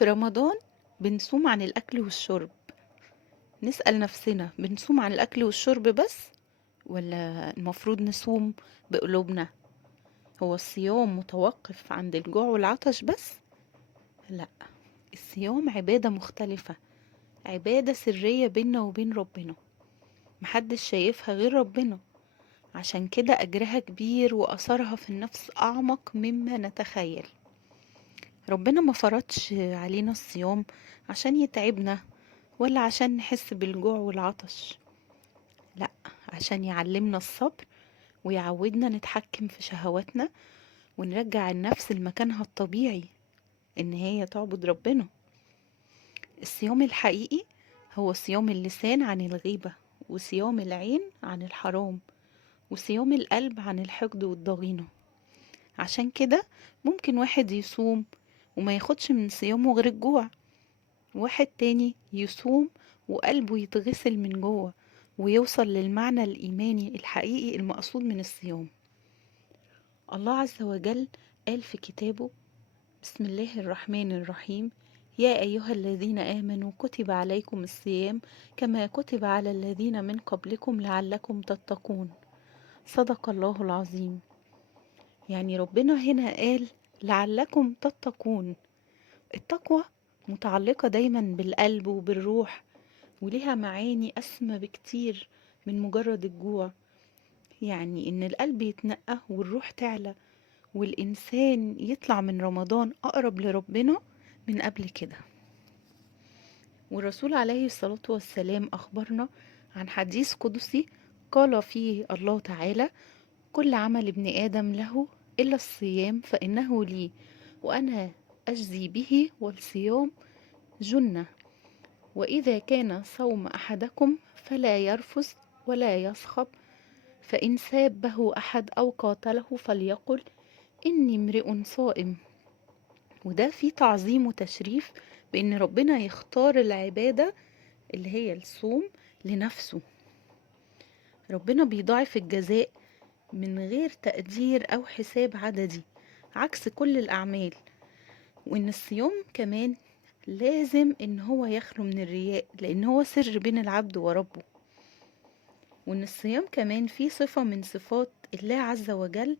في رمضان بنصوم عن الأكل والشرب. نسأل نفسنا بنصوم عن الأكل والشرب بس ولا المفروض نصوم بقلوبنا؟ هو الصيام متوقف عند الجوع والعطش بس؟ لا، الصيام عبادة مختلفة، عبادة سرية بيننا وبين ربنا، محدش شايفها غير ربنا. عشان كده أجرها كبير وأثرها في النفس أعمق مما نتخيل. ربنا ما فرضش علينا الصيام عشان يتعبنا ولا عشان نحس بالجوع والعطش، لا، عشان يعلمنا الصبر ويعودنا نتحكم في شهواتنا ونرجع النفس لمكانها الطبيعي، ان هي تعبد ربنا. الصيام الحقيقي هو صيام اللسان عن الغيبة، وصيام العين عن الحرام، وصيام القلب عن الحقد والضغينة. عشان كده ممكن واحد يصوم وما ياخدش من صيامه غير الجوع، واحد تاني يصوم وقلبه يتغسل من جوه ويوصل للمعنى الإيماني الحقيقي المقصود من الصيام. الله عز وجل قال في كتابه: بسم الله الرحمن الرحيم، يا أيها الذين آمنوا كتب عليكم الصيام كما كتب على الذين من قبلكم لعلكم تتقون. صدق الله العظيم. يعني ربنا هنا قال لعلكم تتقون. التقوى متعلقة دايما بالقلب وبالروح، وليها معاني أسمى بكتير من مجرد الجوع. يعني إن القلب يتنقى والروح تعلى، والإنسان يطلع من رمضان أقرب لربنا من قبل كده. والرسول عليه الصلاة والسلام أخبرنا عن حديث قدسي قال فيه الله تعالى: كل عمل ابن آدم له إلا الصيام فإنه لي وأنا أجزي به، والصيام جنة، وإذا كان صوم أحدكم فلا يرفث ولا يصخب، فإن سابه أحد أو قاتله فليقل إني امرئ صائم. وده فيه تعظيم وتشريف بأن ربنا يختار العبادة اللي هي الصوم لنفسه. ربنا بيضاعف الجزاء من غير تقدير أو حساب عددي، عكس كل الأعمال. وإن الصيام كمان لازم إن هو يخلو من الرياء، لأن هو سر بين العبد وربه. وإن الصيام كمان فيه صفة من صفات الله عز وجل،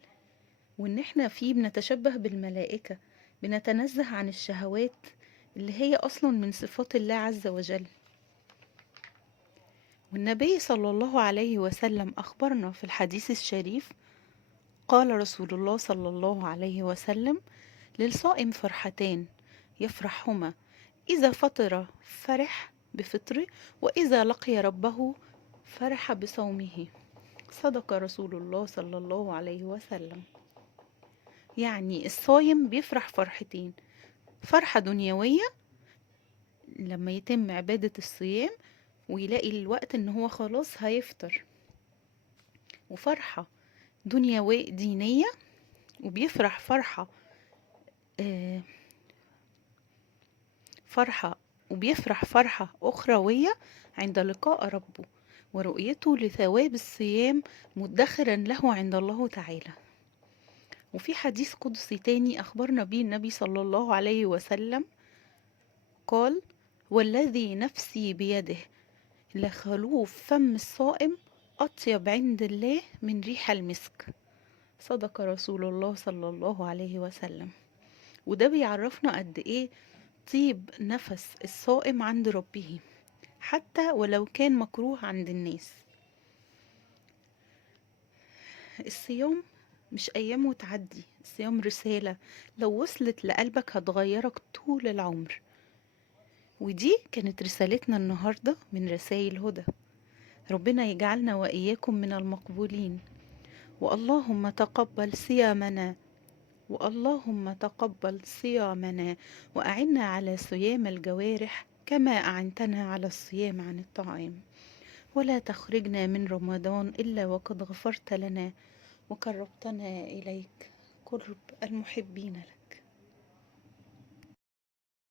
وإن احنا فيه بنتشبه بالملائكة، بنتنزه عن الشهوات اللي هي أصلا من صفات الله عز وجل. والنبي صلى الله عليه وسلم أخبرنا في الحديث الشريف، قال رسول الله صلى الله عليه وسلم: للصائم فرحتان يفرحهما، إذا فطر فرح بفطره، وإذا لقي ربه فرح بصومه. صدق رسول الله صلى الله عليه وسلم. يعني الصايم بيفرح فرحتين: فرحة دنيوية لما يتم عبادة الصيام ويلاقي الوقت ان هو خلاص هيفطر، وفرحة دنيوية دينية، وبيفرح فرحة آه، فرحة وبيفرح فرحة أخروية عند لقاء ربه ورؤيته لثواب الصيام مدخرا له عند الله تعالى. وفي حديث قدسي تاني أخبرنا به النبي صلى الله عليه وسلم قال: والذي نفسي بيده لخلوف فم الصائم أطيب عند الله من ريح المسك. صدق رسول الله صلى الله عليه وسلم. وده بيعرفنا قد إيه طيب نفس الصائم عند ربه، حتى ولو كان مكروه عند الناس. الصيام مش أيام وتعدي، الصيام رسالة لو وصلت لقلبك هتغيرك طول العمر. ودي كانت رسالتنا النهاردة من رسائل هدى. ربنا يجعلنا وإياكم من المقبولين. واللهم تقبل صيامنا، واللهم تقبل صيامنا، وأعنا على صيام الجوارح كما أعنتنا على الصيام عن الطعام. ولا تخرجنا من رمضان إلا وقد غفرت لنا وقربتنا إليك قرب المحبين لك.